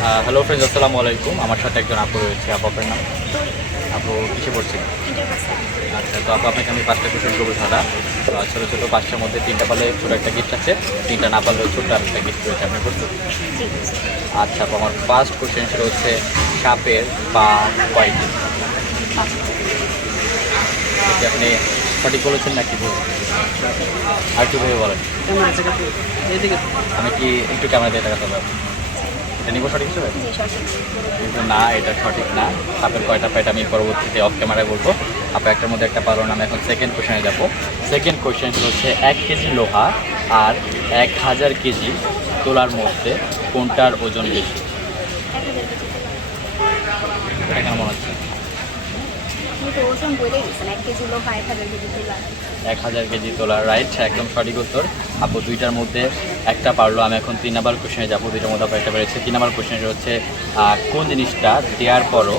Hello friends, আসসালামু আলাইকুম। আমার সাথে একজন আপু রয়েছে। আপনার নাম? আপু কিসে পড়ছেন? আচ্ছা, তো আপু আপনাকে আমি 5টা কোশ্চেন করবো সাদা। ছোটো ছোটো 5টার মধ্যে 3টা পারলে ছোটো একটা গিফট আছে, 3টা না পারলে ছোট্ট আর একটা গিফট রয়েছে। আপনি প্রস্তুত? আচ্ছা আপু, আমার ফার্স্ট কোশ্চেন সেটা হচ্ছে সাপের পা কয়টি? কি আপনি সঠিক বলেছেন নাকি ভুল? আর একটু ভেবে বলেন। আমি কি একটু ক্যামেরা দিয়ে দেখাতে হবে? এটা নিব সঠিক হিসেবে? কিন্তু না, এটা সঠিক না। সাপের কয়টা পা এটা আমি পরবর্তীতে অফ ক্যামেরায় বলবো। আপনার একটার মধ্যে একটা পারলাম না। আমি এখন সেকেন্ড কোশ্চেনে যাবো। সেকেন্ড কোশ্চেন হচ্ছে 1 কেজি লোহা আর 1000 কেজি তোলার মধ্যে কোনটার ওজন বেশি? এটা কেন মনে হচ্ছে? 1000 কেজি তোলা, রাইট, একদম সঠিক উত্তর। আপু দুইটার মধ্যে একটা পারলো। আমি এখন 3 নাম্বার কোশ্চেনে যাবো। দুইটার মধ্যে আপু একটা পেরেছে। 3 নাম্বার কোশ্চেন হচ্ছে কোন জিনিসটা দেওয়ার পরও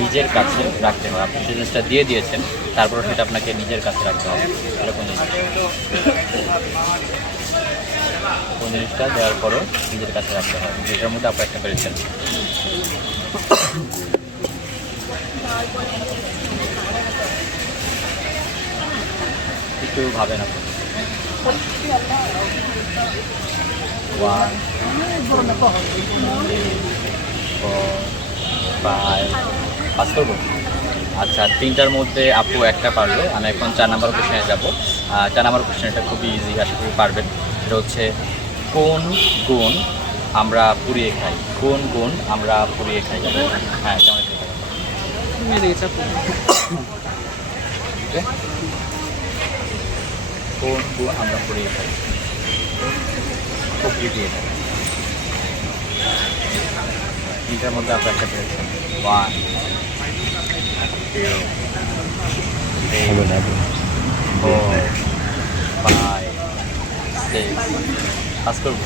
নিজের কাছে রাখতে হয়? আপনি সেই জিনিসটা দিয়ে দিয়েছেন, তারপরও সেটা আপনাকে নিজের কাছে রাখতে হবে। এটা কোন জিনিস? কোন জিনিসটা দেওয়ার পরও নিজের কাছে রাখতে হয়? দুইটার মধ্যে আপু একটা পেরেছেন। একটু ভাবেন আপনি। 1 2 3 4 5 পাস করবো। আচ্ছা, 3টার মধ্যে আপু একটা পারলো। আমি এখন 4 নাম্বার কোশ্চেনে যাবো। 4 নাম্বার কোশ্চেনটা খুবই ইজি, আশা করি পারবেন। সেটা হচ্ছে কোন গুণ আমরা পুড়িয়ে খাই? কোন গুণ আমরা পুড়িয়ে খাই? হ্যাঁ, কেমন কোন গুণ আমরা পুড়িয়ে খাই? খুব ইজি এটা। 3টার মধ্যে আপনি একটা পেয়েছেন। 1 2 3 4 5 6 পাস করবো।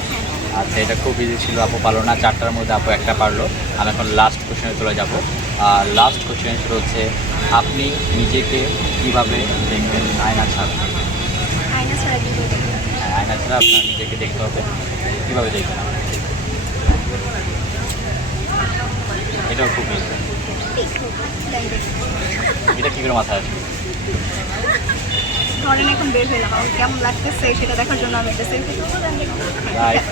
আচ্ছা, এটা খুব ইজি ছিল, আপু পারলো না। 4টার মধ্যে আপু একটা পারলো। আমি এখন লাস্ট কোশ্চেনে চলে যাব। লাস্ট কোশ্চেন শুরু হচ্ছে আপনি নিজেকে কিভাবে দেখবেন আয়না ছাড়া? হ্যাঁ, আয়না ছাড়া আপনার নিজেকে দেখতে হবে। কীভাবে দেখবেন? এটাও খুব ইজি। এটা কী করে মাথায় আসবে? রাইট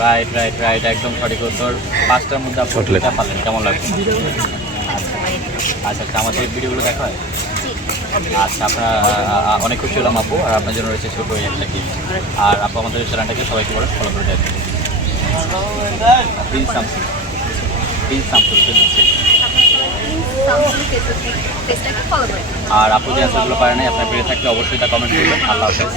রাইট রাইট রাইট, একদম সঠিক উত্তর। 5টার মধ্যে আপনি দুইটা পারলেন, কেমন লাগছে? আচ্ছা আচ্ছা, আমাদের ভিডিওগুলো দেখা হয়। আচ্ছা, আপনার অনেক খুশি হলাম আপু। আর আপনার জন্য রয়েছে ছোটো একটা গিফট। আর আপু আমাদের চ্যানেলটাকে সবাইকে বলেন ফলো করে দেবেন। Please সামসুং, please সামসুং। আর আপু যে অ্যান্সারগুলো পারে নাই, আপনার পেরে থাকলে অবশ্যই তা কমেন্ট করবেন। আল্লাহ হাফেজ।